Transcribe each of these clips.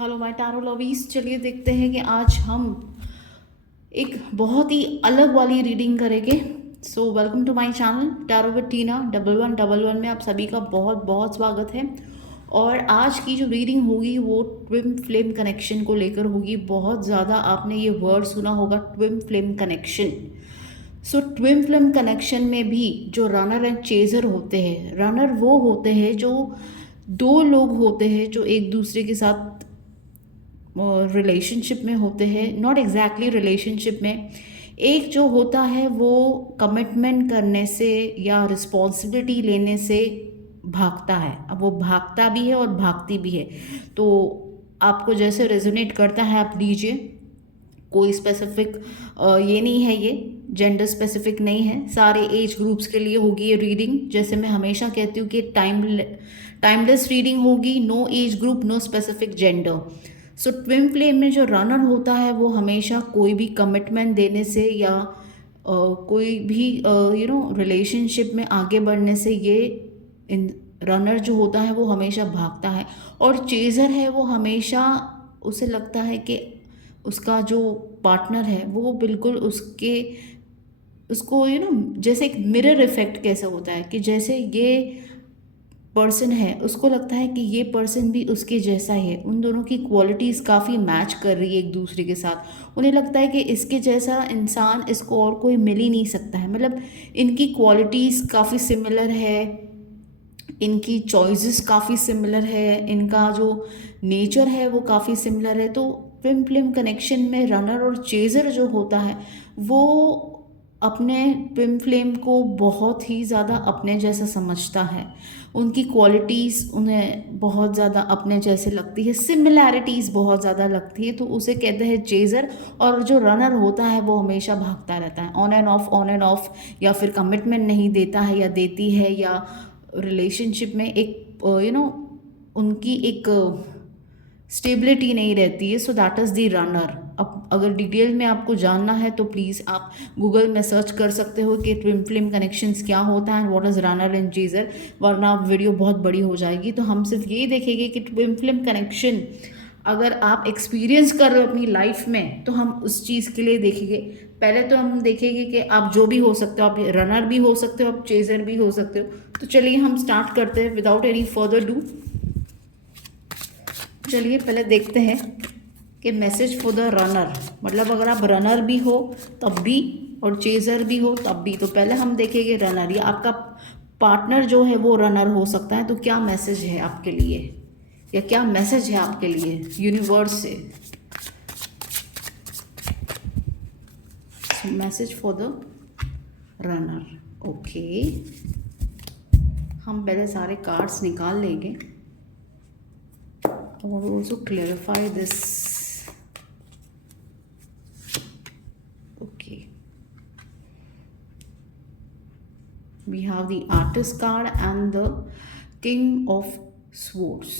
Hello my tarot lovies, चलिए देखते हैं कि आज हम एक बहुत ही अलग वाली रीडिंग करेंगे। So welcome to my channel tarot with Tina 1111 में आप सभी का बहुत बहुत स्वागत है। और आज की जो रीडिंग होगी वो ट्विन फ्लेम कनेक्शन को लेकर होगी। बहुत ज़्यादा आपने ये वर्ड सुना होगा, ट्विन फ्लेम कनेक्शन। सो ट्विन फ्लेम कनेक्शन में भी जो रनर एंड चेजर होते हैं, रनर वो होते हैं जो दो लोग होते हैं जो एक दूसरे के साथ रिलेशनशिप में होते हैं। नॉट एग्जैक्टली रिलेशनशिप में, एक जो होता है वो कमिटमेंट करने से या रिस्पॉन्सिबिलिटी लेने से भागता है। अब वो भागता भी है और भागती भी है, तो आपको जैसे रेजोनेट करता है आप लीजिए। कोई स्पेसिफिक ये नहीं है, ये जेंडर स्पेसिफिक नहीं है, सारे एज ग्रुप्स के लिए होगी ये रीडिंग। जैसे मैं हमेशा कहती हूँ कि टाइमलेस रीडिंग होगी, no age group, no specific gender. So twin flame में जो रनर होता है वो हमेशा कोई भी कमिटमेंट देने से या कोई भी रिलेशनशिप में आगे बढ़ने से ये इन रनर जो होता है वो हमेशा भागता है। और चेज़र है वो हमेशा उसे लगता है कि उसका जो पार्टनर है वो बिल्कुल उसको जैसे एक मिरर इफेक्ट कैसा होता है कि जैसे ये पर्सन है उसको लगता है कि ये पर्सन भी उसके जैसा है। उन दोनों की क्वालिटीज़ काफ़ी मैच कर रही है एक दूसरे के साथ। उन्हें लगता है कि इसके जैसा इंसान इसको और कोई मिल ही नहीं सकता है। मतलब इनकी क्वालिटीज़ काफ़ी सिमिलर है, इनकी चॉइसेस काफ़ी सिमिलर है, इनका जो नेचर है वो काफ़ी सिमिलर है। तो ट्विन फ्लेम कनेक्शन में रनर और चेज़र जो होता है वो अपने ट्विन फ्लेम को बहुत ही ज़्यादा अपने जैसा समझता है। उनकी क्वालिटीज़ उन्हें बहुत ज़्यादा अपने जैसे लगती है, सिमिलैरिटीज़ बहुत ज़्यादा लगती है, तो उसे कहते हैं चेज़र। और जो रनर होता है वो हमेशा भागता रहता है, on end of on end of, या फिर कमिटमेंट नहीं देता है या देती है, या रिलेशनशिप में एक उनकी एक स्टेबिलिटी नहीं रहती है। So that is the runner. अब अगर डिटेल में आपको जानना है तो प्लीज़ आप गूगल में सर्च कर सकते हो कि ट्विन फ्लेम कनेक्शंस क्या होता है and what is runner and chaser, वरना वीडियो बहुत बड़ी हो जाएगी। तो हम सिर्फ यही देखेंगे कि ट्विन फ्लेम कनेक्शन अगर आप एक्सपीरियंस कर रहे हो अपनी लाइफ में तो हम उस चीज़ के लिए देखेंगे। पहले तो हम देखेंगे कि आप जो भी हो सकते हो, आप रनर भी हो सकते हो, आप चेजर भी हो सकते हो। तो चलिए हम स्टार्ट करते हैं विदाउट एनी फर्दर डू। चलिए पहले देखते हैं कि मैसेज फॉर द रनर, मतलब अगर आप रनर भी हो तब भी और चेजर भी हो तब भी। तो पहले हम देखेंगे रनर, या आपका पार्टनर जो है वो रनर हो सकता है। तो क्या मैसेज है आपके लिए, या क्या मैसेज है आपके लिए यूनिवर्स से। Message for the runner. Okay, हम पहले सारे कार्ड्स निकाल लेंगे और also clarify this. Okay, we have the artist card and the king of swords.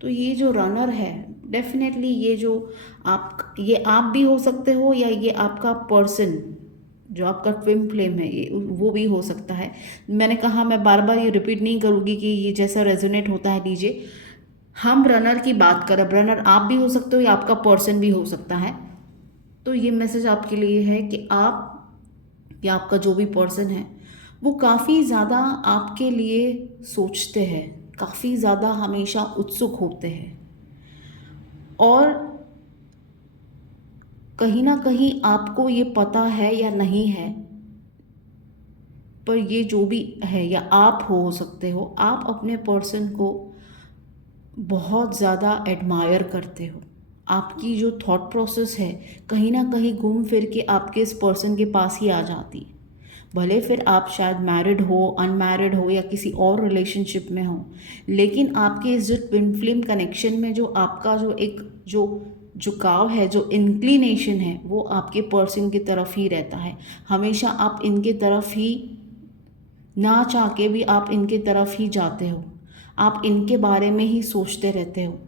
तो ये जो रनर है डेफिनेटली ये आप भी हो सकते हो, या ये आपका पर्सन जो आपका ट्विन फ्लेम है ये वो भी हो सकता है। मैंने कहा मैं बार बार ये रिपीट नहीं करूँगी कि ये जैसा रेजोनेट होता है लीजिए। हम रनर की बात करें, रनर आप भी हो सकते हो या आपका पर्सन भी हो सकता है। तो ये मैसेज आपके लिए है कि आप या आपका जो भी पर्सन है वो काफ़ी ज़्यादा आपके लिए सोचते हैं, काफ़ी ज़्यादा हमेशा उत्सुक होते हैं, और कहीं ना कहीं आपको ये पता है या नहीं है, पर ये जो भी है, या आप हो सकते हो, आप अपने पर्सन को बहुत ज़्यादा एडमायर करते हो। आपकी जो थॉट प्रोसेस है कहीं ना कहीं घूम फिर के आपके इस पर्सन के पास ही आ जाती है। भले फिर आप शायद मैरिड हो, अनमैरिड हो, या किसी और रिलेशनशिप में हो, लेकिन आपके इस जो ट्विन फ्लेम कनेक्शन में जो आपका जो झुकाव है, जो इंक्लिनेशन है, वो आपके पर्सन की तरफ ही रहता है। हमेशा आप इनके तरफ ही, ना चाह के भी आप इनके तरफ ही जाते हो। आप इनके बारे में ही सोचते रहते हो,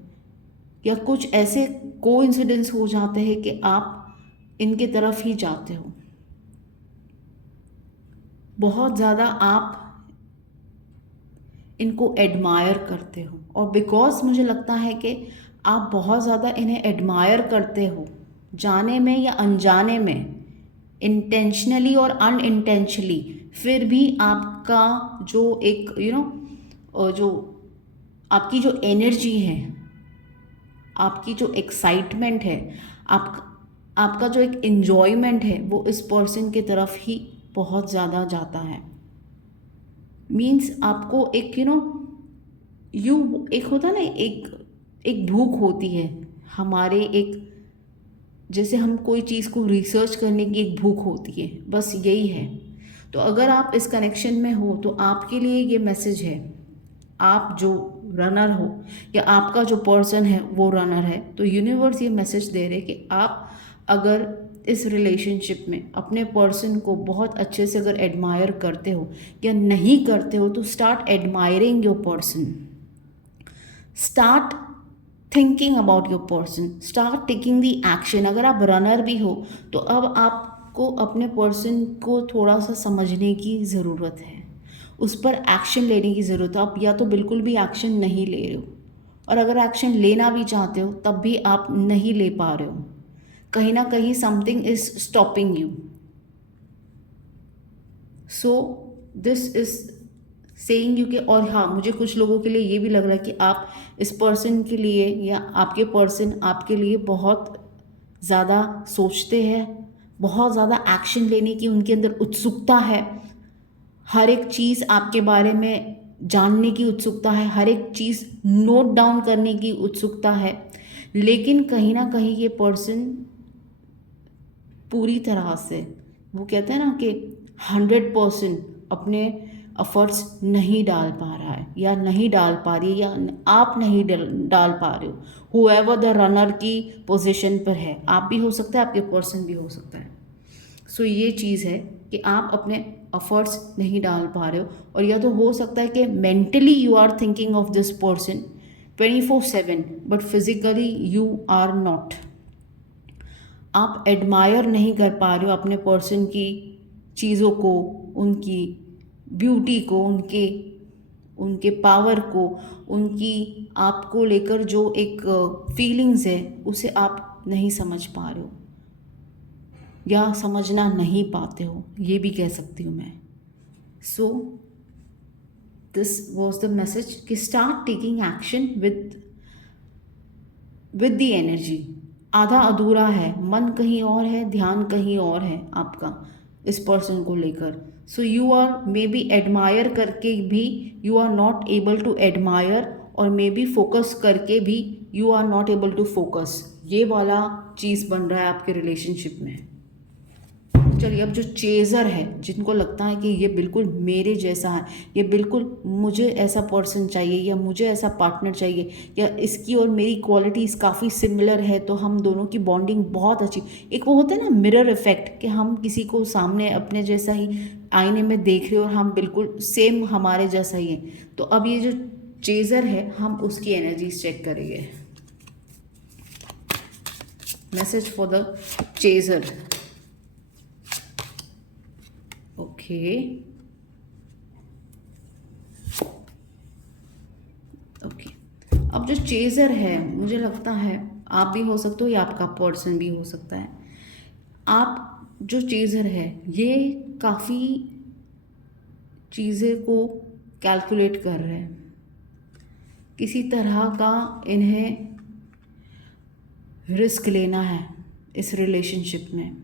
या कुछ ऐसे कोइंसिडेंस हो जाते हैं कि आप इनके तरफ ही जाते हो। बहुत ज़्यादा आप इनको एडमायर करते हो, और बिकॉज मुझे लगता है कि आप बहुत ज़्यादा इन्हें एडमायर करते हो, जाने में या अनजाने में, इंटेंशनली और अनइंटेंशनली, फिर भी आपका जो एक जो आपकी जो एनर्जी है, आपकी जो एक्साइटमेंट है, आपका जो एक एन्जॉयमेंट है, वो इस पर्सन के तरफ ही बहुत ज़्यादा जाता है। मीन्स आपको एक एक होता ना, एक भूख होती है हमारे, एक जैसे हम कोई चीज़ को रिसर्च करने की एक भूख होती है, बस यही है। तो अगर आप इस कनेक्शन में हो तो आपके लिए ये मैसेज है, आप जो रनर हो या आपका जो पर्सन है वो रनर है, तो यूनिवर्स ये मैसेज दे रहे कि आप अगर इस रिलेशनशिप में अपने पर्सन को बहुत अच्छे से अगर एडमायर करते हो या नहीं करते हो, तो start admiring your person, start thinking about your person, start taking the action. अगर आप रनर भी हो तो अब आपको अपने पर्सन को थोड़ा सा समझने की ज़रूरत है, उस पर एक्शन लेने की ज़रूरत है। आप या तो बिल्कुल भी एक्शन नहीं ले रहे हो, और अगर एक्शन लेना भी चाहते हो तब भी आप नहीं ले पा रहे हो, कहीं ना कहीं something is stopping you. So this is saying you कि, और हाँ, मुझे कुछ लोगों के लिए ये भी लग रहा है कि आप इस पर्सन के लिए या आपके पर्सन आपके लिए बहुत ज़्यादा सोचते हैं, बहुत ज़्यादा एक्शन लेने की उनके अंदर उत्सुकता है, हर एक चीज़ आपके बारे में जानने की उत्सुकता है, हर एक चीज़ नोट डाउन करने की उत्सुकता है। लेकिन कहीं ना कहीं ये पर्सन पूरी तरह से, वो कहते हैं ना कि 100% अपने एफर्ट्स नहीं डाल पा रहा है या नहीं डाल पा रही है, या आप नहीं डाल पा रहे हो। हुएवर द रनर की पोजीशन पर है, आप भी हो सकता है, आपके पर्सन भी हो सकता है। सो ये चीज़ है कि आप अपने एफर्ट्स नहीं डाल पा रहे हो, और या तो हो सकता है कि mentally you are thinking of this person 24/7, but physically you are not. आप एडमायर नहीं कर पा रहे हो अपने पर्सन की चीज़ों को, उनकी ब्यूटी को, उनके उनके पावर को, उनकी आपको लेकर जो एक फीलिंग्स है उसे आप नहीं समझ पा रहे हो या समझना नहीं पाते हो, ये भी कह सकती हूँ मैं। So this was the message कि start taking action with the energy. आधा अधूरा है, मन कहीं और है, ध्यान कहीं और है आपका इस पर्सन को लेकर। So you are maybe admire करके भी you are not able to admire, और मे बी फोकस करके भी you are not able to focus. ये वाला चीज़ बन रहा है आपके रिलेशनशिप में। चलिए, अब जो चेज़र है, जिनको लगता है कि ये बिल्कुल मेरे जैसा है, ये बिल्कुल मुझे ऐसा पर्सन चाहिए या मुझे ऐसा पार्टनर चाहिए, या इसकी और मेरी क्वालिटीज़ काफ़ी सिमिलर है, तो हम दोनों की बॉन्डिंग बहुत अच्छी। एक वो होता है ना मिरर इफेक्ट, कि हम किसी को सामने अपने जैसा ही आईने में देख रहे हो और हम बिल्कुल सेम हमारे जैसा ही है। तो अब ये जो चेज़र है, हम उसकी एनर्जीज चेक करेंगे। Message for the chaser. Okay, अब जो चेज़र है, मुझे लगता है आप भी हो सकते हो या आपका पर्सन भी हो सकता है। आप जो चेज़र है, ये काफ़ी चीज़ें को कैलकुलेट कर रहे हैं, किसी तरह का इन्हें रिस्क लेना है इस रिलेशनशिप में,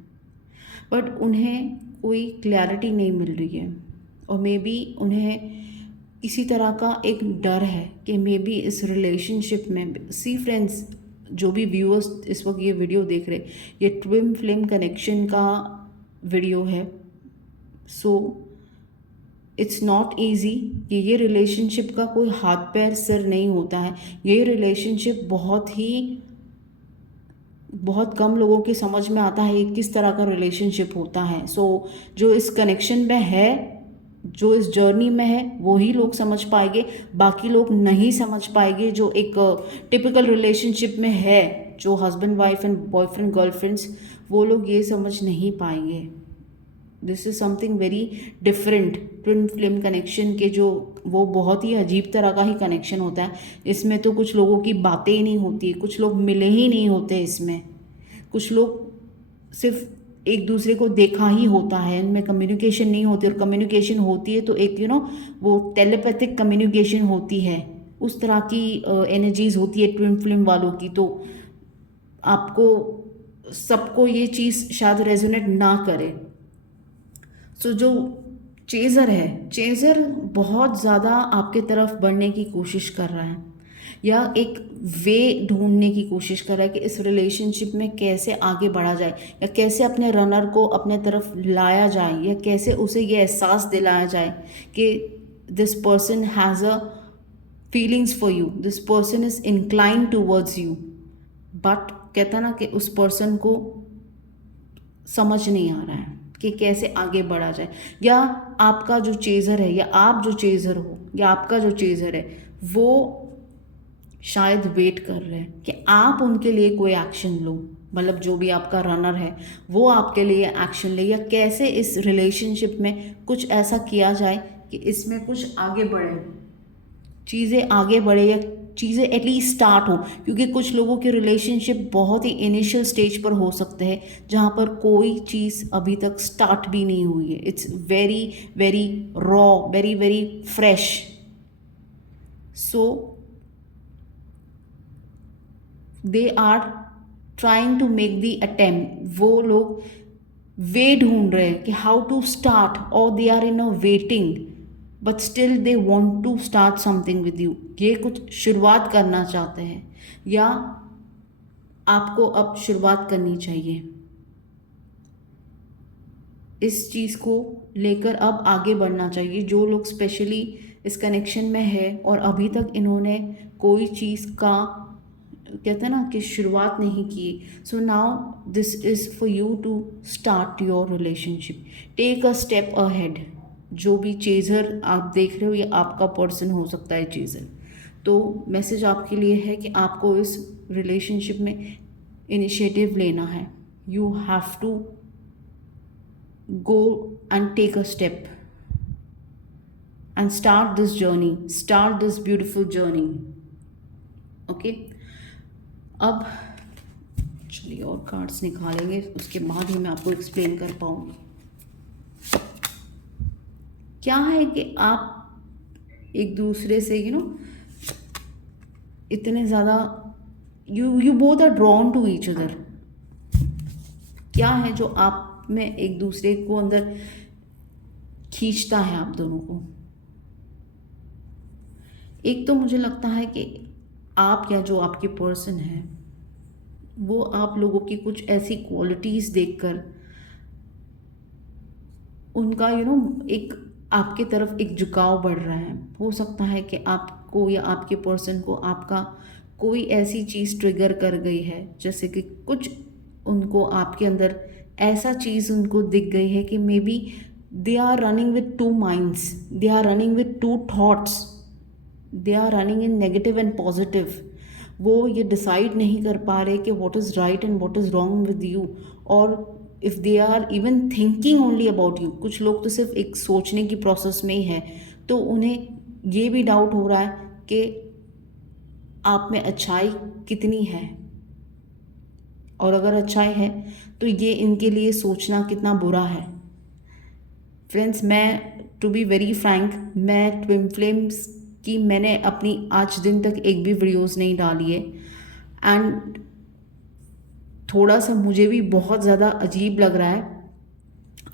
बट उन्हें कोई क्लैरिटी नहीं मिल रही है, और मे बी उन्हें किसी तरह का एक डर है कि मे बी इस रिलेशनशिप में, सी फ्रेंड्स, जो भी व्यूअर्स इस वक्त ये वीडियो देख रहे, ये ट्विन फ्लेम कनेक्शन का वीडियो है। सो इट्स नॉट ईजी कि ये रिलेशनशिप का कोई हाथ पैर सिर नहीं होता है। ये रिलेशनशिप बहुत कम लोगों की समझ में आता है किस तरह का रिलेशनशिप होता है। सो जो इस कनेक्शन में है, जो इस जर्नी में है, वो ही लोग समझ पाएंगे, बाकी लोग नहीं समझ पाएंगे। जो एक टिपिकल रिलेशनशिप में है, जो husband wife and boyfriend girlfriends, वो लोग ये समझ नहीं पाएंगे। This is something very different. Twin flame connection के जो वो बहुत ही अजीब तरह का ही कनेक्शन होता है। इसमें तो कुछ लोगों की बातें ही नहीं होती, कुछ लोग मिले ही नहीं होते इसमें, कुछ लोग सिर्फ एक दूसरे को देखा ही होता है, इनमें कम्युनिकेशन नहीं होती, और कम्युनिकेशन होती है तो एक वो टेलीपैथिक कम्युनिकेशन होती है, उस तरह की एनर्जीज होती है ट्विन फ्लेम वालों की। तो आपको सबको ये चीज़ शायद रेजोनेट ना करे। सो जो चेज़र है, चेज़र बहुत ज़्यादा आपके तरफ बढ़ने की कोशिश कर रहा है, या एक वे ढूंढने की कोशिश कर रहा है कि इस रिलेशनशिप में कैसे आगे बढ़ा जाए, या कैसे अपने रनर को अपने तरफ लाया जाए, या कैसे उसे ये एहसास दिलाया जाए कि this person has a feelings for you, this person is incline towards you. But कहता ना कि उस पर्सन को समझ नहीं आ रहा है कि कैसे आगे बढ़ा जाए, या आपका जो चेज़र है, या आप जो चेज़र हो, या आपका जो चेज़र है वो शायद वेट कर रहे हैं कि आप उनके लिए कोई एक्शन लो। मतलब जो भी आपका रनर है वो आपके लिए एक्शन ले, या कैसे इस रिलेशनशिप में कुछ ऐसा किया जाए कि इसमें कुछ आगे बढ़े, चीज़ें आगे बढ़े, या चीज़ें एटलीस्ट स्टार्ट हो। क्योंकि कुछ लोगों के रिलेशनशिप बहुत ही इनिशियल स्टेज पर हो सकते हैं जहाँ पर कोई चीज़ अभी तक स्टार्ट भी नहीं हुई है। It's very very raw, very very fresh. So they are trying to make the attempt. वो लोग वे ढूंढ रहे हैं कि हाउ टू स्टार्ट, और they are in a waiting, but still they want to start something with you. ये कुछ शुरुआत करना चाहते हैं, या आपको अब शुरुआत करनी चाहिए। इस चीज़ को लेकर अब आगे बढ़ना चाहिए। जो लोग स्पेशली इस कनेक्शन में है और अभी तक इन्होंने कोई चीज़ का कहते हैं ना कि शुरुआत नहीं की, so now this is for you to start your relationship, take a step ahead. जो भी चेज़र आप देख रहे हो ये आपका पर्सन हो सकता है चेज़र। तो मैसेज आपके लिए है कि आपको इस रिलेशनशिप में इनिशिएटिव लेना है। You have to go and take a step and start this journey, start this beautiful journey. Okay, अब चलिए और कार्ड्स निकालेंगे, उसके बाद ही मैं आपको एक्सप्लेन कर पाऊँगी। क्या है कि आप एक दूसरे से इतने ज़्यादा you both are drawn to each other. क्या है जो आप में एक दूसरे को अंदर खींचता है आप दोनों को? एक तो मुझे लगता है कि आप या जो आपके पर्सन है वो आप लोगों की कुछ ऐसी क्वालिटीज़ देखकर उनका एक आपके तरफ एक झुकाव बढ़ रहा है। हो सकता है कि आपको या आपके पर्सन को आपका कोई ऐसी चीज़ ट्रिगर कर गई है, जैसे कि कुछ उनको आपके अंदर ऐसा चीज़ उनको दिख गई है कि maybe they are running with two minds, they are running with two thoughts, they are running in negative and positive. वो ये डिसाइड नहीं कर पा रहे कि what is right and what is wrong with you, और if they are even thinking only about you. कुछ लोग तो सिर्फ एक सोचने की प्रोसेस में ही है, तो उन्हें ये भी डाउट हो रहा है कि आप में अच्छाई कितनी है, और अगर अच्छाई है तो ये इनके लिए सोचना कितना बुरा है। फ्रेंड्स, मैं टू बी वेरी फ्रैंक, मैं ट्विन फ्लेम्स की मैंने अपनी आज दिन तक एक भी वीडियोस नहीं डाली है, एंड थोड़ा सा मुझे भी बहुत ज़्यादा अजीब लग रहा है।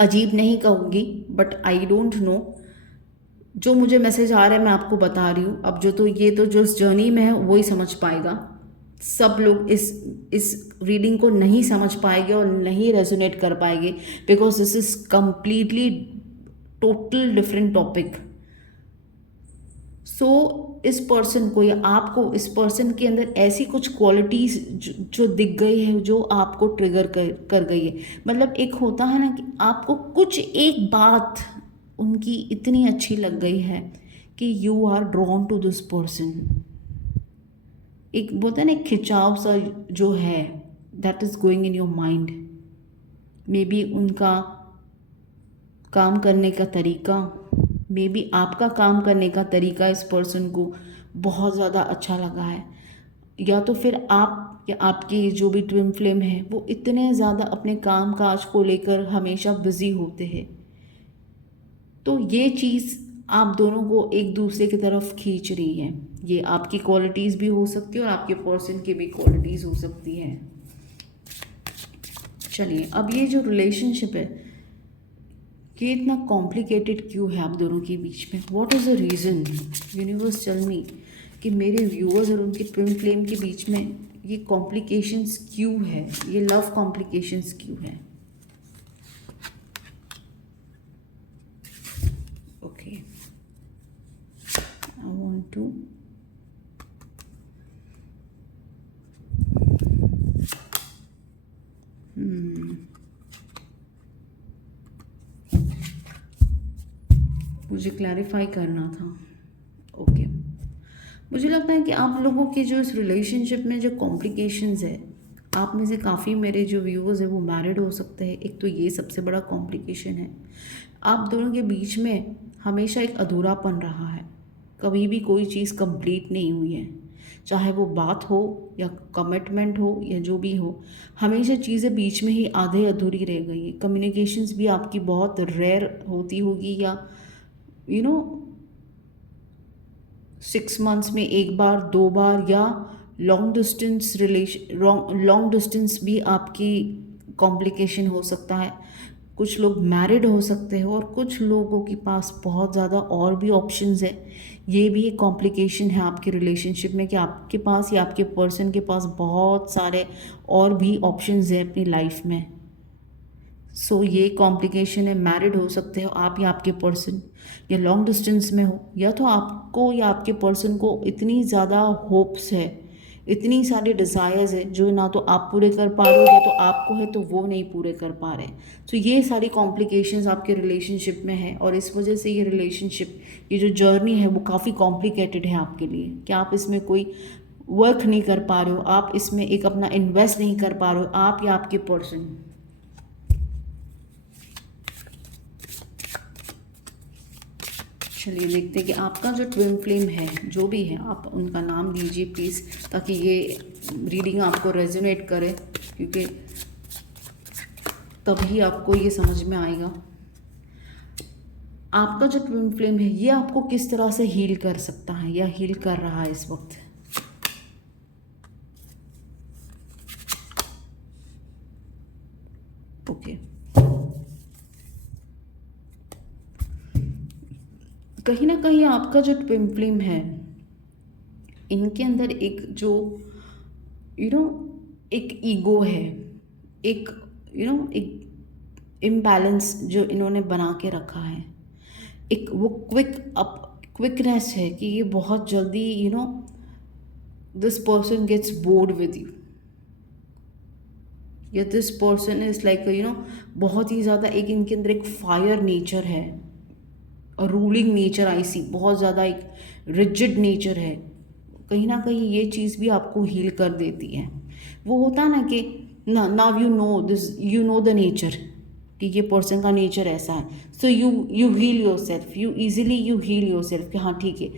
अजीब नहीं कहूँगी, बट आई डोंट नो। जो मुझे मैसेज आ रहा है मैं आपको बता रही हूँ। अब जो इस जर्नी में है वो ही समझ पाएगा। सब लोग इस रीडिंग को नहीं समझ पाएंगे और नहीं रेजोनेट कर पाएंगे, because this is completely total different topic. So इस पर्सन को या आपको इस पर्सन के अंदर ऐसी कुछ क्वालिटीज़ जो दिख गई है, जो आपको ट्रिगर कर गई है। मतलब एक होता है ना कि आपको कुछ एक बात उनकी इतनी अच्छी लग गई है कि you are drawn to this person. एक बोलते हैं ना, एक खिंचाव सा जो है that is going in your mind. Maybe उनका काम करने का तरीका, मे बी आपका काम करने का तरीका इस पर्सन को बहुत ज़्यादा अच्छा लगा है, या तो फिर आप या आपकी जो भी ट्विन फ्लेम है वो इतने ज़्यादा अपने काम काज को लेकर हमेशा बिजी होते हैं। तो ये चीज़ आप दोनों को एक दूसरे की तरफ खींच रही है। ये आपकी क्वालिटीज़ भी हो सकती है और आपके पर्सन की भी क्वालिटीज़ हो सकती हैं। चलिए, अब ये जो रिलेशनशिप है ये इतना कॉम्प्लिकेटेड क्यों है आप दोनों के बीच में? What is the reason? Universe tell me कि मेरे व्यूअर्स और उनके ट्विन फ्लेम के बीच में ये कॉम्प्लिकेशंस क्यों है, ये लव कॉम्प्लिकेशंस क्यों है? ओके, आई वांट टू मुझे क्लैरिफाई करना था। ओके, मुझे लगता है कि आप लोगों के जो इस रिलेशनशिप में जो कॉम्प्लिकेशंस है, आप में से काफ़ी मेरे जो व्यूअर्स हैं वो मैरिड हो सकते हैं। एक तो ये सबसे बड़ा कॉम्प्लिकेशन है। आप दोनों के बीच में हमेशा एक अधूरापन रहा है, कभी भी कोई चीज़ कंप्लीट नहीं हुई है, चाहे वो बात हो या कमिटमेंट हो या जो भी हो, हमेशा चीज़ें बीच में ही आधे अधूरी रह गई है। कम्युनिकेशंस भी आपकी बहुत रेयर होती होगी, या 6 मंथ्स में एक बार, 2 बार, या लॉन्ग डिस्टेंस भी आपकी कॉम्प्लिकेशन हो सकता है। कुछ लोग मैरिड हो सकते हैं और कुछ लोगों के पास बहुत ज़्यादा और भी ऑप्शंस है। ये भी एक कॉम्प्लिकेशन है आपके रिलेशनशिप में कि आपके पास या आपके पर्सन के पास बहुत सारे और भी ऑप्शंस हैं अपनी लाइफ में। सो ये कॉम्प्लिकेशन है। मैरिड हो सकते हो आप या आपके पर्सन, या लॉन्ग डिस्टेंस में हो, या तो आपको या आपके पर्सन को इतनी ज़्यादा होप्स है, इतनी सारी डिज़ायर्स है जो ना तो आप पूरे कर पा रहे हो, या तो आपको है तो वो नहीं पूरे कर पा रहे। तो ये सारी कॉम्प्लिकेशंस आपके रिलेशनशिप में है, और इस वजह से ये रिलेशनशिप, ये जो जर्नी है वो काफ़ी कॉम्प्लिकेटेड है आपके लिए, कि आप इसमें कोई वर्क नहीं कर पा रहे हो, आप इसमें एक अपना इन्वेस्ट नहीं कर पा रहे हो, आप या आपके पर्सन। चलिए देखते हैं कि आपका जो ट्विन फ्लेम है, जो भी है, आप उनका नाम दीजिए प्लीज़, ताकि ये रीडिंग आपको रेजोनेट करे, क्योंकि तभी आपको ये समझ में आएगा। आपका जो ट्विन फ्लेम है ये आपको किस तरह से हील कर सकता है या हील कर रहा है इस वक्त? ओके, कहीं ना कहीं आपका जो ट्विन फ्लेम है, इनके अंदर एक जो एक ईगो है, एक एक इम्बैलेंस जो इन्होंने बना के रखा है, एक वो क्विकनेस है कि ये बहुत जल्दी this person gets bored with you, या दिस पर्सन इज लाइक बहुत ही ज़्यादा एक इनके अंदर एक फायर नेचर है, और रूलिंग नेचर आई सी, बहुत ज़्यादा एक रिजिड नेचर है। कहीं ना कहीं ये चीज़ भी आपको हील कर देती है। वो होता है ना कि now you know this, you know the nature, कि ये पर्सन का नेचर ऐसा है, so you heal yourself, you easily you heal yourself कि हाँ ठीक है,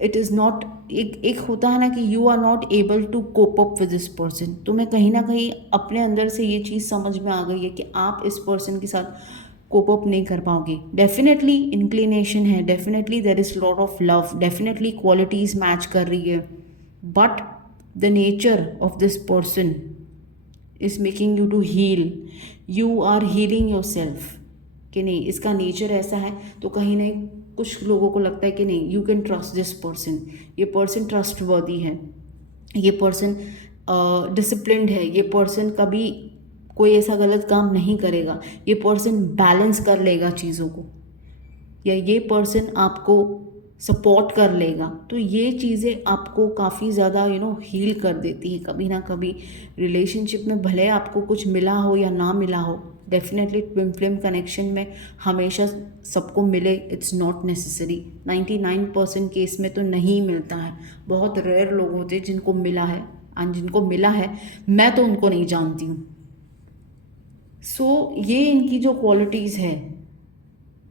इट इज़ नॉट, एक होता है ना कि you are not able to cope up with this person. तो मैं कहीं ना कहीं अपने अंदर से ये चीज़ समझ में आ गई है कि आप इस पर्सन के साथ कोप अप नहीं कर पाओगे। डेफिनेटली इंक्लिनेशन है, definitely there is lot of love, definitely qualities match कर रही है, but the nature of this person is making you to heal, you are healing yourself, कि नहीं इसका नेचर ऐसा है। तो कहीं नहीं कुछ लोगों को लगता है कि नहीं, you can trust this person, ये पर्सन ट्रस्ट वर्दी है, ये पर्सन डिसिप्लिन्ड है, ये पर्सन कभी कोई ऐसा गलत काम नहीं करेगा, ये पर्सन बैलेंस कर लेगा चीज़ों को, या ये पर्सन आपको सपोर्ट कर लेगा। तो ये चीज़ें आपको काफ़ी ज़्यादा हील कर देती हैं कभी ना कभी रिलेशनशिप में, भले आपको कुछ मिला हो या ना मिला हो। डेफिनेटली ट्विन फ्लेम कनेक्शन में हमेशा सबको मिले, इट्स नॉट नेसेसरी। 99% केस में तो नहीं मिलता है, बहुत रेयर लोग होते हैं जिनको मिला है, एंड जिनको मिला है मैं तो उनको नहीं जानती हूँ। सो ये इनकी जो क्वालिटीज़ है,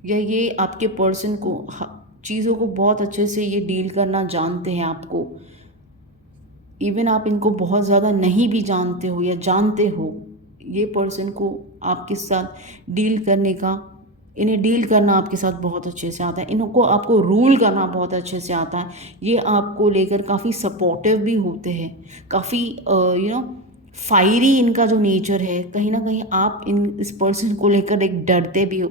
या ये आपके पर्सन को चीज़ों को बहुत अच्छे से ये डील करना जानते हैं आपको। इवन आप इनको बहुत ज़्यादा नहीं भी जानते हो या जानते हो, ये पर्सन को आपके साथ डील करने का, इन्हें डील करना आपके साथ बहुत अच्छे से आता है, इनको आपको रूल करना बहुत अच्छे से आता है। ये आपको लेकर काफ़ी सपोर्टिव भी होते हैं, काफ़ी फायरी इनका जो नेचर है, कहीं ना कहीं आप इस पर्सन को लेकर एक डरते भी हो,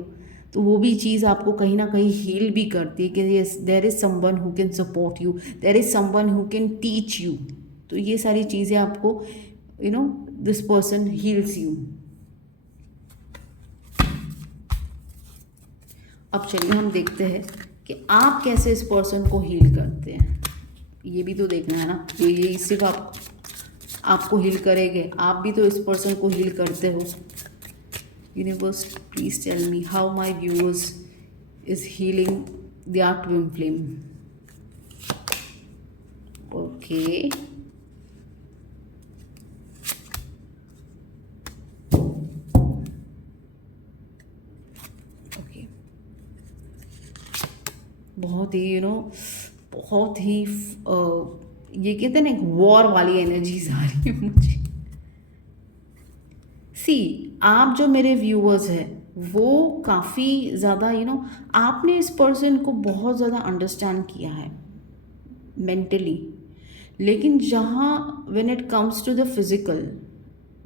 तो वो भी चीज़ आपको कहीं ना कहीं हील भी करती है कि yes, there is someone who can support you, there is someone who can teach you. तो ये सारी चीज़ें आपको दिस पर्सन हील्स यू। अब चलिए हम देखते हैं कि आप कैसे इस पर्सन को हील करते हैं। ये भी तो देखना है ना, ये सिर्फ आपको हील करेंगे, आप भी तो इस पर्सन को हील करते हो। Universe please tell me how my viewers is healing their twin flame. Okay. बहुत ही बहुत ही ये कहते हैं ना, एक वॉर वाली एनर्जीज आ रही है मुझे। सी, आप जो मेरे व्यूअर्स हैं वो काफ़ी ज़्यादा आपने इस पर्सन को बहुत ज़्यादा अंडरस्टैंड किया है मेंटली, लेकिन जहाँ when it comes to the physical,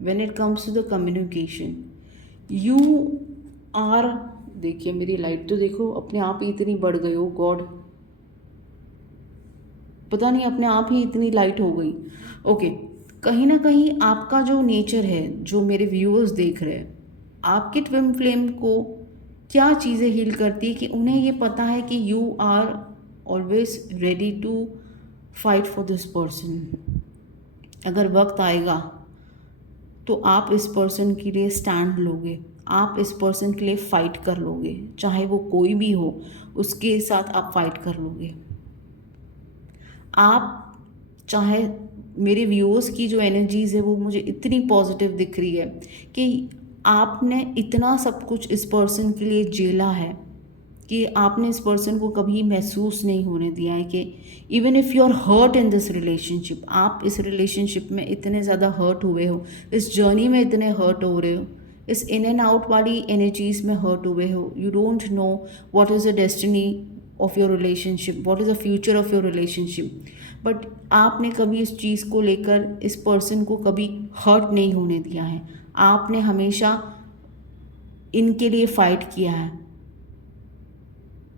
when it comes to the communication, you are, देखिए मेरी लाइट तो देखो अपने आप ही इतनी बढ़ गई, हो गॉड, पता नहीं अपने आप ही इतनी लाइट हो गई। ओके, कहीं ना कहीं आपका जो नेचर है, जो मेरे व्यूअर्स देख रहे हैं, आपके ट्विन फ्लेम को क्या चीज़ें हील करती है कि उन्हें ये पता है कि you are always ready to fight for this person. अगर वक्त आएगा तो आप इस पर्सन के लिए स्टैंड लोगे, आप इस पर्सन के लिए फ़ाइट कर लोगे, चाहे वो कोई भी हो उसके साथ आप फाइट कर लोगे। आप चाहे, मेरे व्यूअर्स की जो एनर्जीज़ है वो मुझे इतनी पॉजिटिव दिख रही है कि आपने इतना सब कुछ इस पर्सन के लिए झेला है कि आपने इस पर्सन को कभी महसूस नहीं होने दिया है कि even if you are hurt in this relationship, आप इस रिलेशनशिप में इतने ज़्यादा हर्ट हुए हो, इस जर्नी में इतने हर्ट हो रहे हो, इस इन एंड आउट वाली एनर्जीज़ में हर्ट हुए हो, you don't know what is the destiny of your relationship, what is the future of your relationship, but आपने कभी इस चीज़ को लेकर इस पर्सन को कभी हर्ट नहीं होने दिया है। आपने हमेशा इनके लिए फाइट किया है,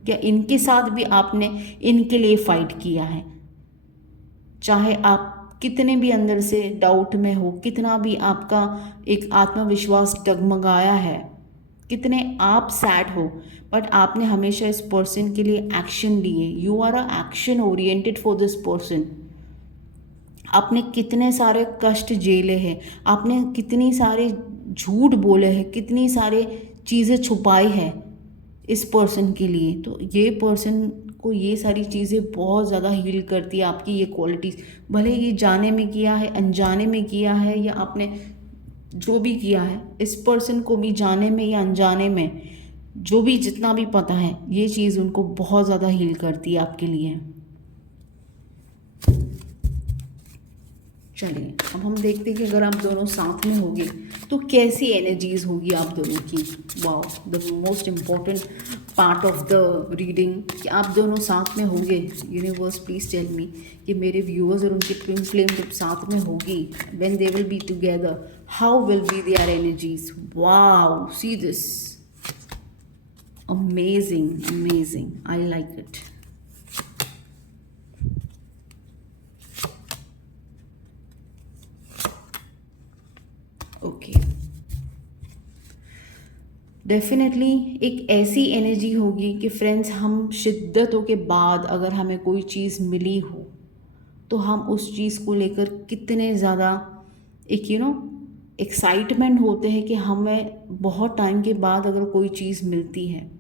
या इनके साथ भी आपने इनके लिए फाइट किया है, चाहे आप कितने भी अंदर से डाउट में हो, कितना भी आपका एक आत्मविश्वास डगमगाया है, कितने आप सैड हो, बट आपने हमेशा इस पर्सन के लिए एक्शन लिए। You are a action oriented for this person. आपने कितने सारे कष्ट झेले हैं, आपने कितनी सारे झूठ बोले हैं, कितनी सारे चीज़ें छुपाई है इस पर्सन के लिए। तो ये पर्सन को ये सारी चीज़ें बहुत ज़्यादा हील करती है, आपकी ये क्वालिटीज़, भले ये जाने में किया है, अनजाने में किया है, या आपने जो भी किया है, इस पर्सन को भी जाने में या अनजाने में, जो भी जितना भी पता है, ये चीज़ उनको बहुत ज़्यादा हील करती है आपके लिए। चलिए अब हम देखते हैं कि अगर आप दोनों साथ में होंगे तो कैसी एनर्जीज होगी आप दोनों की। Wow, the most important part of the reading, कि आप दोनों साथ में होंगे। यूनिवर्स प्लीज टेल मी कि मेरे व्यूअर्स और उनकी ट्विन फ्लेम जब साथ में होगी, when they will be together, how will be their energies. Wow, see this, amazing amazing, I like it. Okay, definitely एक ऐसी एनर्जी होगी कि फ्रेंड्स, हम शिद्दतों के बाद अगर हमें कोई चीज़ मिली हो तो हम उस चीज़ को लेकर कितने ज़्यादा एक एक्साइटमेंट होते हैं कि हमें बहुत टाइम के बाद अगर कोई चीज़ मिलती है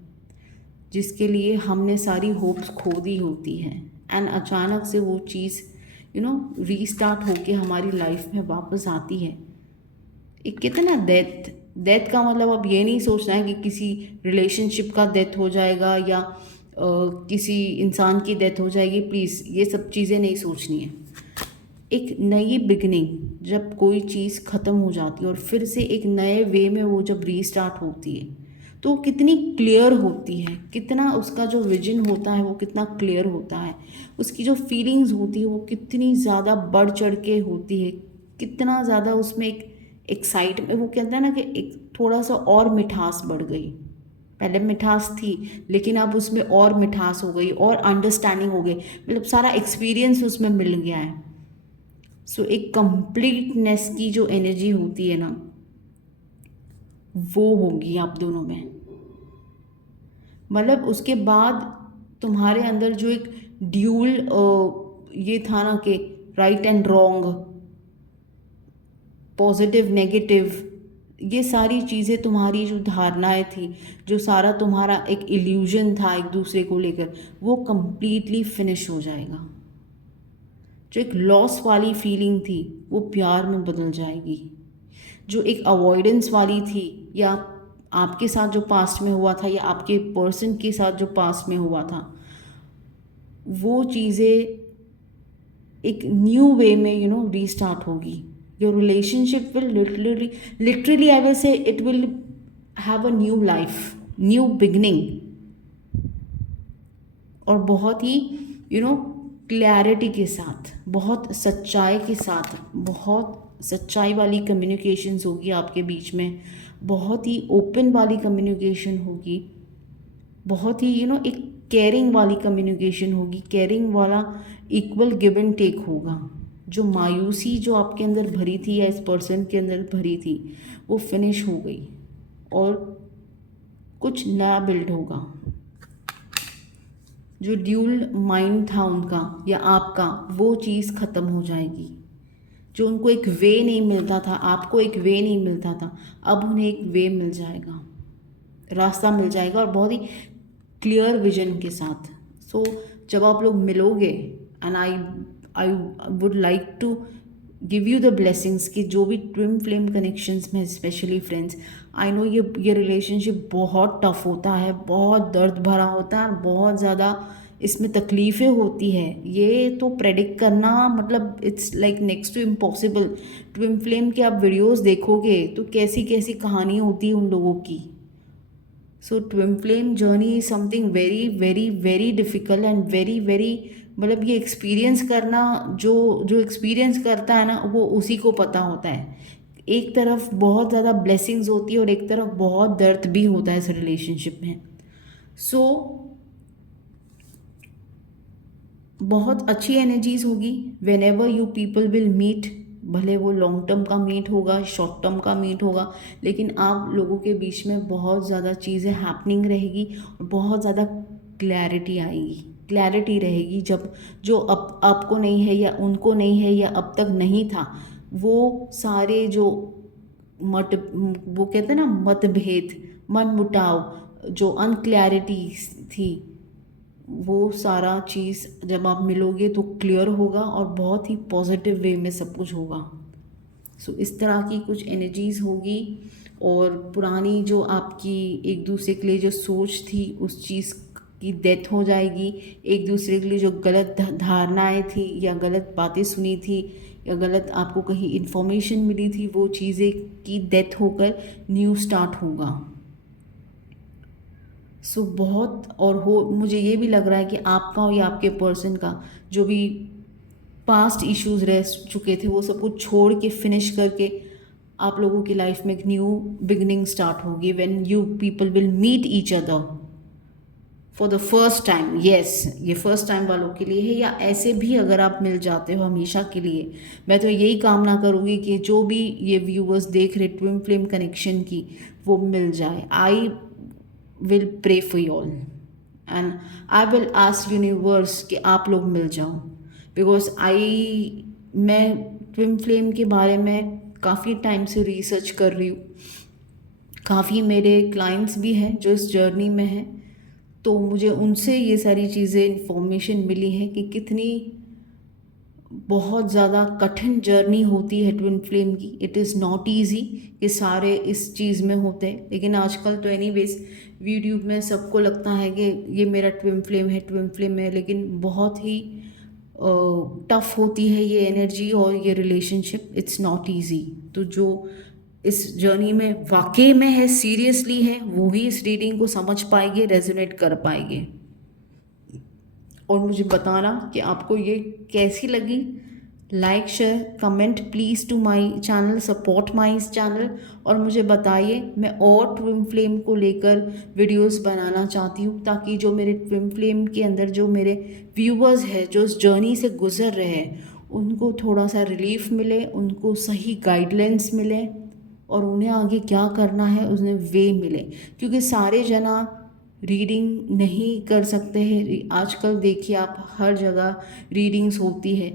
जिसके लिए हमने सारी होप्स खो दी होती हैं, एंड अचानक से वो चीज़ रीस्टार्ट होके हमारी लाइफ में वापस आती है। एक कहते ना, डेथ डेथ का मतलब अब ये नहीं सोचना है कि किसी रिलेशनशिप का डेथ हो जाएगा या किसी इंसान की डेथ हो जाएगी। प्लीज़ ये सब चीज़ें नहीं सोचनी है। एक नई बिगनिंग, जब कोई चीज़ ख़त्म हो जाती है और फिर से एक नए वे में वो जब रीस्टार्ट होती है, तो वो कितनी क्लियर होती है, कितना उसका जो विजन होता है वो कितना क्लियर होता है, उसकी जो फीलिंग्स होती है वो कितनी ज़्यादा बढ़ चढ़ के होती है, कितना ज़्यादा उसमें एक एक्साइटमेंट, वो कहते हैं ना कि एक थोड़ा सा और मिठास बढ़ गई। पहले मिठास थी लेकिन अब उसमें और मिठास हो गई और अंडरस्टैंडिंग हो गई, मतलब सारा एक्सपीरियंस उसमें मिल गया है। सो एक कंप्लीटनेस की जो एनर्जी होती है ना, वो होगी आप दोनों में। मतलब उसके बाद तुम्हारे अंदर जो एक ड्यूल ये था ना कि right and wrong, positive negative, ये सारी चीज़ें तुम्हारी जो धारणाएं थी, जो सारा तुम्हारा एक इल्यूजन था एक दूसरे को लेकर, वो कंप्लीटली फिनिश हो जाएगा। जो एक लॉस वाली फीलिंग थी वो प्यार में बदल जाएगी। जो एक अवॉइडेंस वाली थी, या आपके साथ जो पास्ट में हुआ था या आपके पर्सन के साथ जो पास्ट में हुआ था, वो चीज़ें एक न्यू वे में रीस्टार्ट होगी। Your relationship will literally I will say it will have a new life, new beginning, और बहुत ही क्लैरिटी के साथ, बहुत सच्चाई के साथ, बहुत सच्चाई वाली कम्युनिकेशंस होगी आपके बीच में, बहुत ही ओपन वाली कम्युनिकेशन होगी, बहुत ही एक केयरिंग वाली कम्युनिकेशन होगी, केयरिंग वाला इक्वल गिव एंड टेक होगा। जो मायूसी जो आपके अंदर भरी थी या इस पर्सन के अंदर भरी थी, वो फिनिश हो गई और कुछ नया बिल्ड होगा। जो ड्यूल माइंड था उनका या आपका, वो चीज़ ख़त्म हो जाएगी। जो उनको एक वे नहीं मिलता था, आपको एक वे नहीं मिलता था, अब उन्हें एक वे मिल जाएगा, रास्ता मिल जाएगा, और बहुत ही क्लियर विजन के साथ। सो जब आप लोग मिलोगे, and I would like to give you the blessings कि जो भी ट्विन फ्लेम कनेक्शंस में, स्पेशली फ्रेंड्स, आई नो ये रिलेशनशिप बहुत टफ होता है, बहुत दर्द भरा होता है, बहुत ज़्यादा इसमें तकलीफ़ें होती है। ये तो प्रेडिक्ट करना मतलब it's like next to impossible. Twin flame के आप वीडियोस देखोगे तो कैसी कैसी कहानी होती है उन लोगों की। So twin flame journey is something very very very difficult and very very, मतलब ये एक्सपीरियंस करना, जो जो एक्सपीरियंस करता है ना वो उसी को पता होता है। एक तरफ बहुत ज़्यादा ब्लेसिंग्स होती है और एक तरफ बहुत दर्द भी होता है इस रिलेशनशिप में। सो बहुत अच्छी एनर्जीज होगी whenever you people will meet, भले वो लॉन्ग टर्म का मीट होगा, शॉर्ट टर्म का मीट होगा, लेकिन आप लोगों के बीच में बहुत ज़्यादा चीज़ें हैपनिंग रहेगी और बहुत ज़्यादा क्लैरिटी आएगी, क्लैरिटी रहेगी। जब जो अब आपको नहीं है या उनको नहीं है या अब तक नहीं था, वो सारे जो वो कहते हैं ना मतभेद, मन मुटाव, जो अनक्लैरिटी थी, वो सारा चीज़ जब आप मिलोगे तो क्लियर होगा और बहुत ही पॉजिटिव वे में सब कुछ होगा। सो इस तरह की कुछ एनर्जीज़ होगी, और पुरानी जो आपकी एक दूसरे के लिए जो सोच थी उस चीज़ की डेथ हो जाएगी। एक दूसरे के लिए जो गलत धारणाएं थी या गलत बातें सुनी थी या गलत आपको कहीं इन्फॉर्मेशन मिली थी, वो चीज़ें की डेथ होकर न्यू स्टार्ट होगा। सो बहुत और हो, मुझे ये भी लग रहा है कि आपका या आपके पर्सन का जो भी पास्ट इश्यूज रह चुके थे वो सब कुछ छोड़ के फिनिश करके आप लोगों की लाइफ में एक न्यू बिगनिंग स्टार्ट होगी when you people will meet each other for the first time. Yes, ये फर्स्ट टाइम वालों के लिए है, या ऐसे भी अगर आप मिल जाते हो हमेशा के लिए, मैं तो यही कामना करूँगी कि जो भी ये व्यूवर्स देख रहे ट्विन फ्लेम कनेक्शन की, वो मिल जाए। I will pray for you all and I will ask universe कि आप लोग मिल जाओ, बिकॉज मैं ट्विन फ्लेम के बारे में काफ़ी टाइम से रिसर्च कर रही हूँ, काफ़ी मेरे क्लाइंट्स भी हैं जो इस जर्नी में हैं, तो मुझे उनसे ये सारी चीज़ें इन्फॉर्मेशन मिली है कि कितनी बहुत ज़्यादा कठिन जर्नी होती है ट्विन फ्लेम की। इट इज़ नॉट ईजी कि सारे इस चीज़ में होते हैं, लेकिन आजकल तो एनीवेज यूट्यूब में सबको लगता है कि ये मेरा ट्विन फ्लेम है, ट्विन फ्लेम है, लेकिन बहुत ही टफ होती है ये एनर्जी और ये रिलेशनशिप। It's not easy. तो जो इस जर्नी में वाकई में है, सीरियसली है, वो ही इस रीडिंग को समझ पाएंगे, रेजोनेट कर पाएंगे। और मुझे बताना कि आपको ये कैसी लगी। Like share comment please to my channel, support my channel. और मुझे बताइए, मैं और ट्विन फ्लेम को लेकर वीडियोस बनाना चाहती हूँ, ताकि जो मेरे ट्विन फ्लेम के अंदर जो मेरे व्यूवर्स हैं, जो इस जर्नी से गुजर रहे हैं, उनको थोड़ा सा रिलीफ मिले, उनको सही गाइडलाइंस मिले, और उन्हें आगे क्या करना है उन्हें वे मिले। क्योंकि सारे जना रीडिंग नहीं कर सकते हैं। आजकल देखिए आप, हर जगह रीडिंग्स होती है।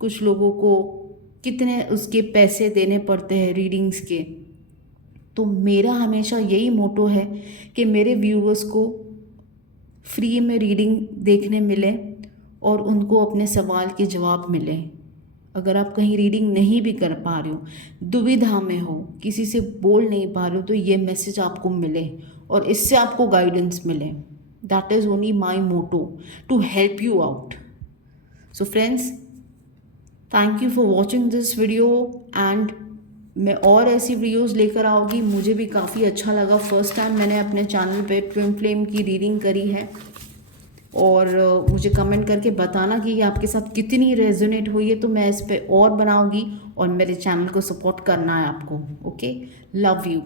कुछ लोगों को कितने उसके पैसे देने पड़ते हैं रीडिंग्स के। तो मेरा हमेशा यही मोटो है कि मेरे व्यूअर्स को फ्री में रीडिंग देखने मिले और उनको अपने सवाल के जवाब मिले। अगर आप कहीं रीडिंग नहीं भी कर पा रहे हो, दुविधा में हो, किसी से बोल नहीं पा रहे हो, तो ये मैसेज आपको मिले और इससे आपको गाइडेंस मिले। That is only my motto to help you out. So friends, thank you for watching this video and मैं और ऐसी वीडियोस लेकर आऊँगी। मुझे भी काफ़ी अच्छा लगा, फर्स्ट टाइम मैंने अपने चैनल पे ट्विन फ्लेम की रीडिंग करी है। और मुझे कमेंट करके बताना कि ये आपके साथ कितनी रेजोनेट हुई है, तो मैं इस पे और बनाऊंगी। और मेरे चैनल को सपोर्ट करना है आपको। Okay, love you.